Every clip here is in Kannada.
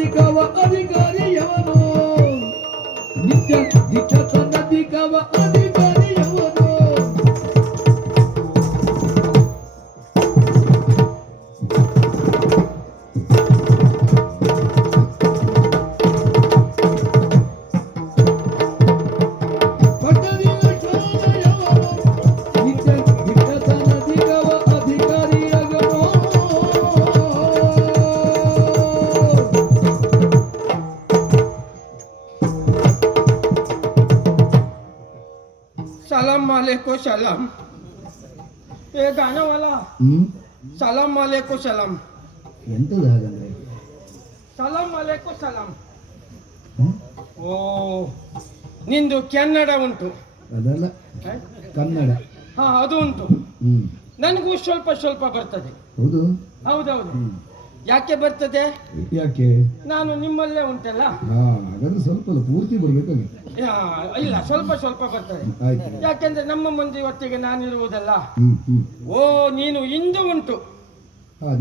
ನಿತ್ಯ ದಿಟ್ಟತನದಿಕವ ಅಧಿಕಾರಿಯವನು ನಿತ್ಯ ದಿಟ್ಟತನದಿಕವ ಅಧಿಕಾರಿಯವನು सलाम वालेकुम सलाम ಏ ಗಾನವಲ್ಲ ಹ್ಮ್ ಸಲಾಂ ವಾಲೇಕು ಸಲಾಂ ಎಂತದ ಹಾಗಂದ್ರೆ ಸಲಾಂ ವಾಲೇಕು ಸಲಾಂ ಹ್ಮ್? ಓ ನಿಂದು ಕನ್ನಡ ಉಂಟು ಅದಲ್ಲ ಹ? ಕನ್ನಡ ಹಾ ಅದು ಉಂಟು ಹ್ಮ್ ನನಗೂ ಸ್ವಲ್ಪ ಸ್ವಲ್ಪ ಬರ್ತದೆ ಹೌದು ಹೌದೌದು ಹ್ಮ್ ಯಾಕೆ ಬರ್ತದೆ ಯಾಕೆ ನಾನು ನಿಮ್ಮಲ್ಲೇ ಉಂಟಲ್ಲ ಹಾ ಹಾಗಾದ್ರೆ ಸ್ವಲ್ಪ ಅಲ್ಲ ಪೂರ್ತಿ ಬರ್ಬೇಕಾಗಿತ್ತು ಯಾ, ಇಲ್ಲ ಸ್ವಲ್ಪ ಸ್ವಲ್ಪ ಬರ್ತದೆ. ಯಾಕೆಂದ್ರೆ ನಮ್ಮ ಮುಂದೆ ಒಟ್ಟಿಗೆ ನಾನಿರುವುದಲ್ಲ. ಓ ನೀನು ಇಂದು ಉಂಟು.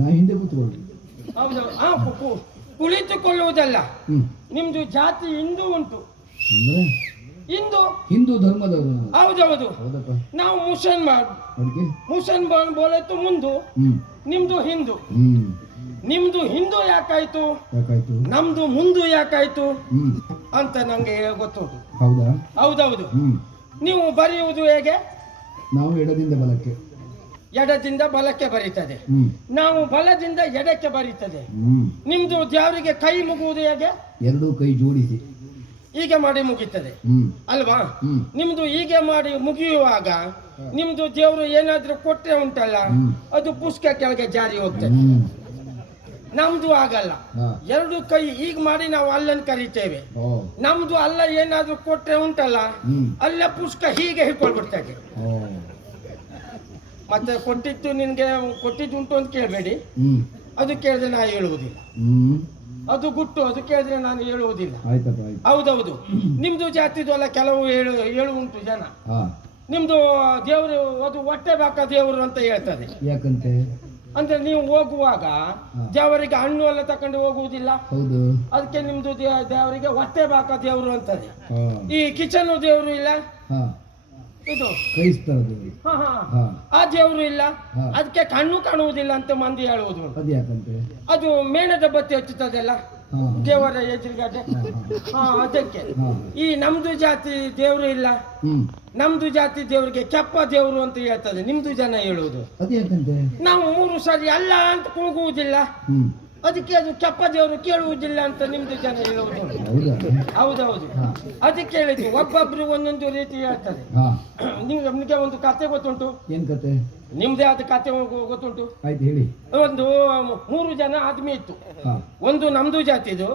ಹಿಂದೆ ಹೌದು ಕು- ಕುಳಿತುಕೊಳ್ಳುವುದಲ್ಲ. ನಿಮ್ದು ಜಾತಿ ಹಿಂದೂ ಉಂಟು. ಹಿಂದೂ. ಹಿಂದೂ ಧರ್ಮದವರು. ನಾವು ಹೌದೌದು ನಾವು ಮುಸಲ್ಮಾನ್. ಮುಸಲ್ಮಾನ್ ಬೋಲತ್ತು ಮುಂದು. ನಿಮ್ದು ಹಿಂದೂ. ನಿಮ್ದು ಹಿಂದೂ ಯಾಕಾಯ್ತು? ಯಾಕಾಯ್ತು? ನಮ್ದು ಮುಂದು ಯಾಕಾಯ್ತು? ಅಂತ ನಂಗೆ ಗೊತ್ತು ಹೌದಾ? ಹೌದೌದು. ನೀವು ಬರೆಯುವುದು ಹೇಗೆ? ನಾವು ಎಡದಿಂದ ಬಲಕ್ಕೆ. ಎಡದಿಂದ ಬಲಕ್ಕೆ ಬರೀತದೆ. ನಾವು ಬಲದಿಂದ ಎಡಕ್ಕೆ ಬರೀತದೆ. ನಿಮ್ದು ದೇವರಿಗೆ ಕೈ ಮುಗುವುದು ಹೇಗೆ? ಎರಡು ಕೈ ಜೋಡಿಸಿ. ಹೀಗೆ ಮಾಡಿ ಮುಗಿತದೆ. ಅಲ್ವಾ? ನಿಮ್ದು ಹೀಗೆ ಮಾಡಿ ಮುಗಿಯುವಾಗ ನಿಮ್ದು ದೇವರು ಏನಾದ್ರೂ ಕೊಟ್ಟರೆ ಉಂಟಲ್ಲ? ಅದು ಪುಷ್ಕ ಕೆಳಗೆ ಜಾರಿ ಹೋಗ್ತದೆ. ನಮ್ದು ಆಗಲ್ಲ. ಎರಡು ಕೈ ಈಗ ಮಾಡಿ ನಾವು ಅಲ್ಲನ್ನು ಕರಿತೇವೆ. ನಮ್ದು ಅಲ್ಲ ಏನಾದ್ರೂ ಕೊಟ್ರೆ ಉಂಟಲ್ಲ? ಅಲ್ಲ ಪುಸ್ತಕ ಹೀಗೆ ಹಿಡ್ಕೊಳ್ಬಿಡ್ತಾರೆ ಓ. ಮತ್ತೆ ಕೊಟ್ಟಿತ್ತು ನಿನ್ಗೆ ಕೊಟ್ಟಿದ್ದು ಉಂಟು ಅಂತ ಕೇಳಬೇಡಿ. ಅದು ಕೇಳಿದ್ರೆ ನಾ ಹೇಳುವುದಿಲ್ಲ. ಅದು ಗುಟ್ಟು ಅದು ಕೇಳಿದ್ರೆ ನಾನು ಹೇಳುವುದಿಲ್ಲ. ಹೌದೌದು. ನಿಮ್ದು ಜಾತಿದು ಅಲ್ಲ ಕೆಲವು ಹೇಳು ಹೇಳು ಉಂಟು ಜನ. ನಿಮ್ದು ದೇವರು ಅದು ಹೊಟ್ಟೆ ಬಾಕ ದೇವರು ಅಂತ ಹೇಳ್ತದೆ. ಯಾಕಂತೆ? ಅಂದ್ರೆ ನೀವು ಹೋಗುವಾಗ ದೇವರಿಗೆ ಹಣ್ಣು ಎಲ್ಲ ತಕೊಂಡು ಹೋಗುವುದಿಲ್ಲ? ಅದಕ್ಕೆ ನಿಮ್ದು ದೇವರಿಗೆ ಹೊಟ್ಟೆ ಬಾಕ ದೇವರು ಅಂತದೆ ಈ ಕಿಚನ್ ದೇವರು ಇಲ್ಲ? ಇದು? ಆ ದೇವರು ಇಲ್ಲ? ಅದಕ್ಕೆ ಕಣ್ಣು ಕಾಣುವುದಿಲ್ಲ ಅಂತ ಮಂದಿ ಹೇಳುವುದು. ಅದು ಮೇಣದ ಬತ್ತಿ ಹಚ್ಚುತ್ತದಲ್ಲ? ದೇವರ ಎದುರುಗಡೆ. ಅದಕ್ಕೆ. ಈ ನಮ್ದು ಜಾತಿ ದೇವರು ಇಲ್ಲ. ನಮ್ದು ಜಾತಿ ದೇವರಿಗೆ ಕೆಪ್ಪ ದೇವರು ಅಂತ ಹೇಳ್ತದೆ. ನಿಮ್ದು ಜನ ಹೇಳುವುದು. ನಾವು ಮೂರು ಸಾರಿ ಅಲ್ಲ ಅಂತ ಕೂಗುವುದಿಲ್ಲ. ಅದಕ್ಕೆ ಅದು ಕೆಪ್ಪ ದೇವರು ಕೇಳುವುದಿಲ್ಲ ಅಂತ ನಿಮ್ದು ಜನ ಹೇಳುವುದು. ಹೌದಾ ಹೌದೌದು ಅದಕ್ಕೆ ಹೇಳಿದ್ದು ಒಬ್ಬೊಬ್ರು ಒಂದೊಂದು ರೀತಿ ಹೇಳ್ತಾರೆ. ನಿಮ್ಗೆ ನಿಮಗೆ ಒಂದು ಕತೆ ಗೊತ್ತುಂಟು? ಏನ್ ಕತೆ? ನಿಮ್ದೇ ಆದ ಕತೆ ಗೊತ್ತುಂಟು? ಆಯ್ತು ಹೇಳಿ. ಒಂದು ಮೂರು ಜನ ಆದ್ಮಿ ಇತ್ತು. ಒಂದು ನಮ್ದು ಜಾತಿದು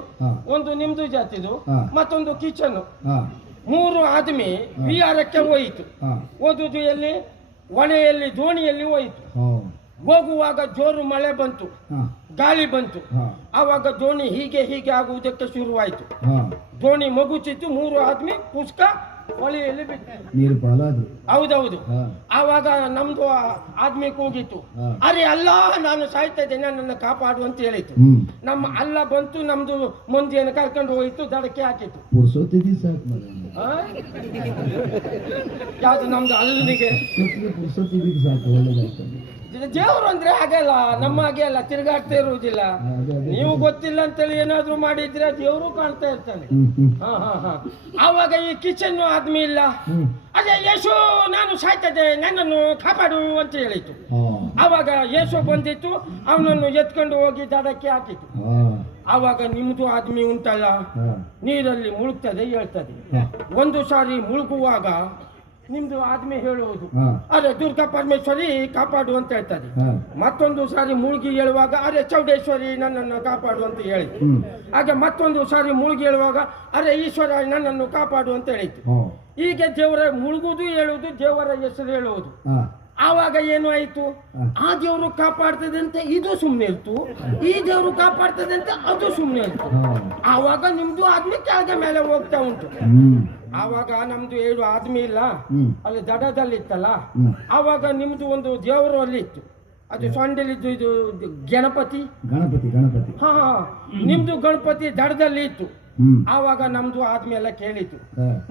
ಒಂದು ನಿಮ್ದು ಜಾತಿದು ಮತ್ತೊಂದು ಕಿಚನ್ ಮೂರು ಆದ್ಮಿ ವಿಹಾರಕ್ಕೆ ಹೋಯಿತು. ಓದುದು ಎಲ್ಲಿ? ಒಣೆಯಲ್ಲಿ ದೋಣಿಯಲ್ಲಿ ಹೋಯಿತು. ಹೋಗುವಾಗ ಜೋರು ಮಳೆ ಬಂತು. ಗಾಳಿ ಬಂತು. ಆವಾಗ ದೋಣಿ ಹೀಗೆ ಹೀಗೆ ಆಗುವುದಕ್ಕೆ ಶುರುವಾಯಿತು. ದೋಣಿ ಮಗುಚಿತ್ತು ಮೂರು ಆದ್ಮಿ ಪುಷ್ಕ ಹೊಳೆಯಲ್ಲಿ ಬಿಟ್ಟು ನೀರು ಪಾಲಾದ್ರು. ಹೌದೌದು. ಆವಾಗ ನಮ್ದು ಆದ್ಮಿ ಕೂಗಿತ್ತು. ಅರೆ ಅಲ್ಲ ನಾನು ಸಾಯ್ತಾ ಇದ್ದೇನೆ ನನ್ನ ಕಾಪಾಡು ಅಂತ ಹೇಳಿತು ನಮ್ಮ ಅಲ್ಲ ಬಂತು ನಮ್ದು ಮುಂದೆಯನ್ನು ಕರ್ಕೊಂಡು ಹೋಯಿತು ದಡಕ್ಕೆ ಹಾಕಿತ್ತು. ಯಾವುದು ನಮ್ದು ಅಲ್ಲಿಗೆ? ಸಾಕು ದೇವರು ಅಂದ್ರೆ ಹಾಗಲ್ಲ ನಮ್ಮ ಹಾಗೆ ಅಲ್ಲ ತಿರುಗಾಡ್ತಾ ಇರುವುದಿಲ್ಲ. ನೀವು ಗೊತ್ತಿಲ್ಲ ಅಂತೇಳಿ ಏನಾದ್ರೂ ಮಾಡಿದ್ರೆ ದೇವರು ಕಾಣ್ತಾ ಇರ್ತಾನೆ. ಹ್ಮ್ ಹ್ಮ್. ಹಾ ಹಾ ಹಾ. ಆವಾಗ ಈ ಕಿಚನ್ ಆದ್ಮಿ ಇಲ್ಲ. ಅದೇ ಯೇಸು ನಾನು ಸಾಯ್ತದೆ ನನ್ನನ್ನು ಕಾಪಾಡು ಅಂತ ಹೇಳಿತು. ಅವಾಗ ಆವಾಗ ಯೇಸು ಬಂದಿತ್ತು ಅವನನ್ನು ಎತ್ಕೊಂಡು ಹೋಗಿ ದಡಕ್ಕೆ ಹಾಕಿತು. ಅವಾಗ ಆವಾಗ ನಿಮ್ದು ಆದ್ಮಿ ಉಂಟಲ್ಲ ನೀರಲ್ಲಿ ಮುಳುಗ್ತದೆ ಹೇಳ್ತದೆ. ಒಂದು ಸಾರಿ ಮುಳುಗುವಾಗ ನಿಮ್ದು ಆದ್ಮೇ ಹೇಳುವುದು. ಅರೆ ದುರ್ಗಾ ಪರಮೇಶ್ವರಿ ಕಾಪಾಡು ಅಂತ ಹೇಳ್ತಾರೆ ಮತ್ತೊಂದು ಸಾರಿ ಮುಳುಗಿ ಹೇಳುವಾಗ ಅರೆ ಚೌಡೇಶ್ವರಿ ನನ್ನನ್ನು ಕಾಪಾಡು ಅಂತ ಹೇಳಿತು ಹಾಗೆ ಮತ್ತೊಂದು ಸಾರಿ ಮುಳುಗಿ ಹೇಳುವಾಗ ಅರೆ ಈಶ್ವರ ನನ್ನನ್ನು ಕಾಪಾಡು ಅಂತ ಹೇಳಿತು ಹೀಗೆ ದೇವರ ಮುಳುಗುದು ಹೇಳುವುದು ದೇವರ ಹೆಸರು ಹೇಳುವುದು. ಆವಾಗ ಏನು ಆಯ್ತು? ಆ ದೇವರು ಕಾಪಾಡ್ತದಂತೆ ಇದು ಸುಮ್ಮನೆ ಇತ್ತು ಈ ದೇವರು ಕಾಪಾಡ್ತದಂತೆ ಅದು ಸುಮ್ಮನೆ ಇತ್ತು ಆವಾಗ ನಿಮ್ದು ಆದ್ಮಿ ಕೆಳಗೆ ಮೇಲೆ ಹೋಗ್ತಾ ಉಂಟು. ಆವಾಗ ನಮ್ದು ಏಳು ಆದ್ಮಿ ಇಲ್ಲ. ಅಲ್ಲಿ ದಡದಲ್ಲಿ ಇತ್ತಲ್ಲ ಆವಾಗ ನಿಮ್ದು ಒಂದು ದೇವರು ಅಲ್ಲಿ ಇತ್ತು. ಅದು ಸೊಂಡಲಿದ್ದು ಇದು ಗಣಪತಿ. ಗಣಪತಿ ಗಣಪತಿ. ಹಾ. ನಿಮ್ದು ಗಣಪತಿ ದಡದಲ್ಲಿ ಇತ್ತು. ಆವಾಗ ನಮ್ದು ಆದ್ಮಿ ಎಲ್ಲ ಕೇಳಿತು.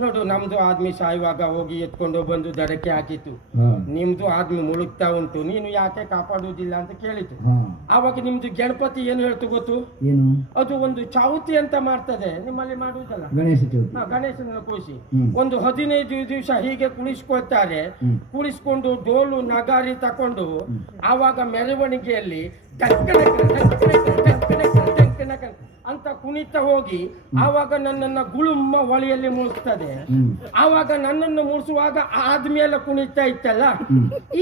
ನೋಡು ನಮ್ದು ಆದ್ಮಿ ಸಾಯುವಾಗ ಹೋಗಿ ಎತ್ಕೊಂಡು ಬಂದು ದಡಕ್ಕೆ ಹಾಕಿತ್ತು. ನಿಮ್ದು ಆದ್ಮಿ ಮುಳುಗ್ತಾ ಉಂಟು ನೀನು ಯಾಕೆ ಕಾಪಾಡುವುದಿಲ್ಲ ಅಂತ ಕೇಳಿತು. ಆವಾಗ ನಿಮ್ದು ಗಣಪತಿ ಏನು ಹೇಳ್ತು ಗೊತ್ತು? ಅದು ಒಂದು ಚೌತಿ ಅಂತ ಮಾಡ್ತದೆ. ನಿಮ್ಮಲ್ಲಿ ಮಾಡುವುದಲ್ಲ? ಗಣೇಶನ ಕೂಸಿ ಒಂದು ಹದಿನೈದು ದಿವಸ ಹೀಗೆ ಕುಳಿಸ್ಕೊಳ್ತಾರೆ. ಕುಳಿಸ್ಕೊಂಡು ಡೋಲು ನಗಾರಿ ತಕೊಂಡು ಆವಾಗ ಮೆರವಣಿಗೆಯಲ್ಲಿ ಅಂತ ಕುಣಿತ ಹೋಗಿ ಆವಾಗ ನನ್ನನ್ನು ಗುಳುಮ್ಮ ಹೊಳೆಯಲ್ಲಿ ಮುಳುಗ್ತದೆ ಆವಾಗ ನನ್ನನ್ನು ಮುಳುಸುವಾಗ ಆದ್ಮೇಲೆ ಕುಣಿತಾ ಇತ್ತಲ್ಲ?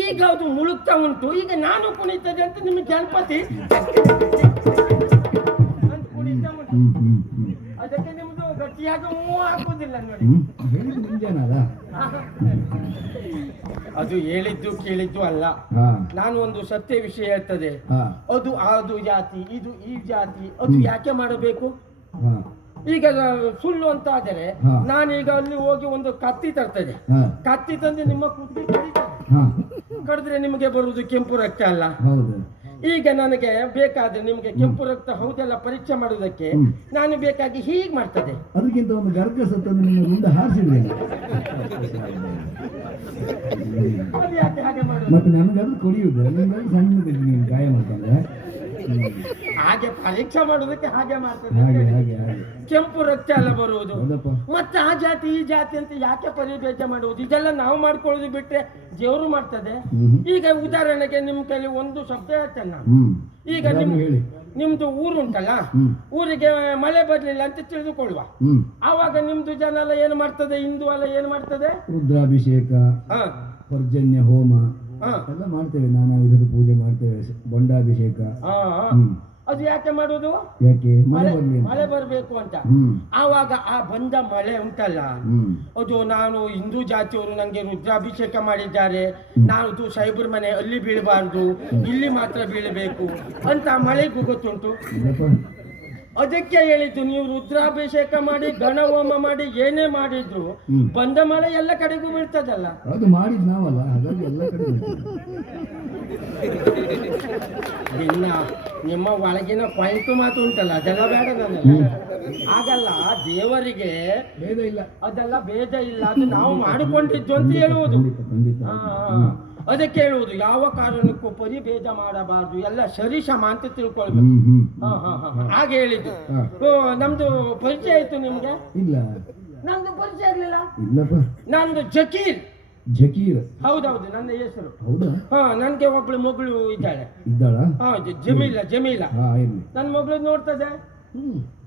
ಈಗ ಅದು ಮುಳುಗ್ತಾ ಉಂಟು. ಈಗ ನಾನು ಕುಣಿತದೆ ಅಂತ ನಿಮಗೆ ಗಣಪತಿ? ಅಂತ ಕುಣಿತ ಅದಕ್ಕೆ ನಿಮ್ದು ಗಟ್ಟಿಯಾಗಿ ಹೂ ಹಾಕುದಿಲ್ಲ ನೋಡಿ. ಹ್ಮ್ ಹೇಳಿದ್ದು ನಿಜನಲ್ಲ. ಅದು ಹೇಳಿದ್ದು ಕೇಳಿದ್ದು ಅಲ್ಲ. ಹಾ. ನಾನು ಒಂದು ಸತ್ಯ ವಿಷಯ ಹೇಳ್ತದೆ. ಹಾ. ಅದು ಅದು ಜಾತಿ ಇದು ಈ ಜಾತಿ ಅದು ಯಾಕೆ ಮಾಡಬೇಕು? ಹಾ. ಈಗ ಸುಳ್ಳು ಅಂತ ಆದರೆ ಹಾ. ನಾನೀಗ ಅಲ್ಲಿ ಹೋಗಿ ಒಂದು ಕತ್ತಿ ತರ್ತದೆ. ಹಾ. ಕತ್ತಿ ತಂದು ನಿಮ್ಮ ಕುತ್ತಿ ಹಾ. ಕಡಿದ್ರೆ ನಿಮಗೆ ಬರುವುದು ಕೆಂಪು ರಕ್ತ ಅಲ್ಲ. ಹೌದು. ಈಗ ನನಗೆ ಬೇಕಾದ್ರೆ ನಿಮಗೆ ಕೆಂಪು ರಕ್ತ ಹೌದೆಲ್ಲ ಪರೀಕ್ಷೆ ಮಾಡುವುದಕ್ಕೆ. ನಾನು ಬೇಕಾಗಿ ಹೀಗೆ ಮಾಡ್ತದೆ. ಅದಕ್ಕಿಂತ ಒಂದು ಗರ್ಗ ತಂದು ನಿಮ್ಮ ಮುಂದೆ ಹಾರಿಸಿದ್ರೆ ಅದು ಯಾಕೆ ಹಾಗೆ ಮಾಡುದು? ಮತ್ತೆ ಕೊಡಿಯುವುದು. ಸಣ್ಣದಿದ್ದು ನೀವು ಗಾಯ ಹ್ಮ್. ಹಾಗೆ ಪರೀಕ್ಷೆ ಮಾಡೋದಕ್ಕೆ ಹಾಗೆ ಮಾಡ್ತದೆ ಕೆಂಪು ರಕ್ತ ಎಲ್ಲ ಬರುವುದು. ಮತ್ತೆ ಆ ಜಾತಿ ಈ ಜಾತಿ ಅಂತ ಯಾಕೆ ಪರಿಭೇದ ಮಾಡುವುದು? ಇದೆಲ್ಲ ನಾವು ಮಾಡ್ಕೊಳ್ಳೋದು ಬಿಟ್ರೆ ದೇವರು ಮಾಡ್ತದೆ. ಈಗ ಉದಾಹರಣೆಗೆ ನಿಮ್ ಕೈಲಿ ಒಂದು ಶಬ್ದ ಹೇಳ್ತೇನೆ ನಾನು ಈಗ ನಿಮ್ ನಿಮ್ದು ಊರು ಉಂಟಲ್ಲ? ಊರಿಗೆ ಮಳೆ ಬರ್ಲಿಲ್ಲ ಅಂತ ತಿಳಿದುಕೊಳ್ಳುವ. ಆವಾಗ ನಿಮ್ದು ಜನ ಎಲ್ಲ ಏನು ಮಾಡ್ತದೆ? ಹಿಂದೂ ಎಲ್ಲ ಏನು ಮಾಡ್ತದೆ? ರುದ್ರಾಭಿಷೇಕ ಹ. ಪರ್ಜನ್ಯ ಹೋಮ ಎಲ್ಲ ಮಾಡ್ತೇವೆ. ನಾನಾ ವಿಧದ ಪೂಜೆ ಮಾಡ್ತೇವೆ. ಬಂಡಾಭಿಷೇಕ. ಅದು ಯಾಕೆ ಮಾಡೋದು? ಯಾಕೆ? ಮಳೆ. ಬರ್ಬೇಕು ಅಂತ. ಆವಾಗ ಆ ಬಂದ ಮಳೆ ಉಂಟಲ್ಲ? ಅದು ನಾನು ಹಿಂದೂ ಜಾತಿಯವರು ನನಗೆ ರುದ್ರಾಭಿಷೇಕ ಮಾಡಿದ್ದಾರೆ. ನಾನು ಸೈಬರ್ ಮನೆ ಅಲ್ಲಿ ಬೀಳಬಾರ್ದು. ಇಲ್ಲಿ ಮಾತ್ರ ಬೀಳಬೇಕು. ಅಂತ ಮಳೆಗೂ ಗೊತ್ತುಂಟು. ಅದಕ್ಕೆ ಹೇಳಿದ್ದು ನೀವು ರುದ್ರಾಭಿಷೇಕ ಮಾಡಿ ಗಣಹೋಮ ಮಾಡಿ ಏನೇ ಮಾಡಿದ್ರು. ಬಂದ ಮಳೆ ಎಲ್ಲ ಕಡೆಗೂ ಬೀಳ್ತದಲ್ಲ ಅದು ಮಾಡಿದ್ ನಾವಲ್ಲ ಹಾಗಾಗಿ ಎಲ್ಲ ಕಡೆ. ಇನ್ನ ನಿಮ್ಮ ಒಳಗಿನ ಪಾಯಿಂಟ್ ಮಾತು ಉಂಟಲ್ಲ ಅದೆಲ್ಲ ಬೇಡ ನನಗೆ ಹಾಗಲ್ಲ ದೇವರಿಗೆ ಭೇದ ಇಲ್ಲ ಅದೆಲ್ಲ ಭೇದ ಇಲ್ಲ ಅದು ನಾವು ಮಾಡಿಕೊಂಡಿದ್ದು ಅಂತ ಹೇಳುವುದು ಹಾ. ಅದಕ್ಕೆ ಹೇಳುವುದು ಯಾವ ಕಾರಣಕ್ಕೂ ಪರಿಭೇದ ಮಾಡಬಾರದು. ಎಲ್ಲ ಸರಿಸಮ ಅಂತ ತಿಳ್ಕೊಳ್ಬೇಕು. ಹಾ, ಹಾ, ಹಾ. ಹಾಗೆ ಹೇಳಿದ್ದು. ಓ, ನಮ್ದು ಪರಿಚಯ ಇತ್ತು ನಿಮ್ಗೆ? ಇಲ್ಲ. ನಂದು ಪರಿಚಯ ಇರ್ಲಿಲ್ಲ. ಇಲ್ಲಪ್ಪ. ನಂದು ಜಕೀರ್. ಜಕೀರ್. ಹೌದೌದು ನನ್ನ ಹೆಸರು. ಹೌದಾ? ಹಾ ನನ್ಗೆ ಒಬ್ಳು ಮಗಳು ಇದ್ದಾಳೆ. ಜಮೀಲ ಜಮೀಲ. ನನ್ನ ಮಗಳು ನೋಡ್ತದೆ? ಹ್ಮ್.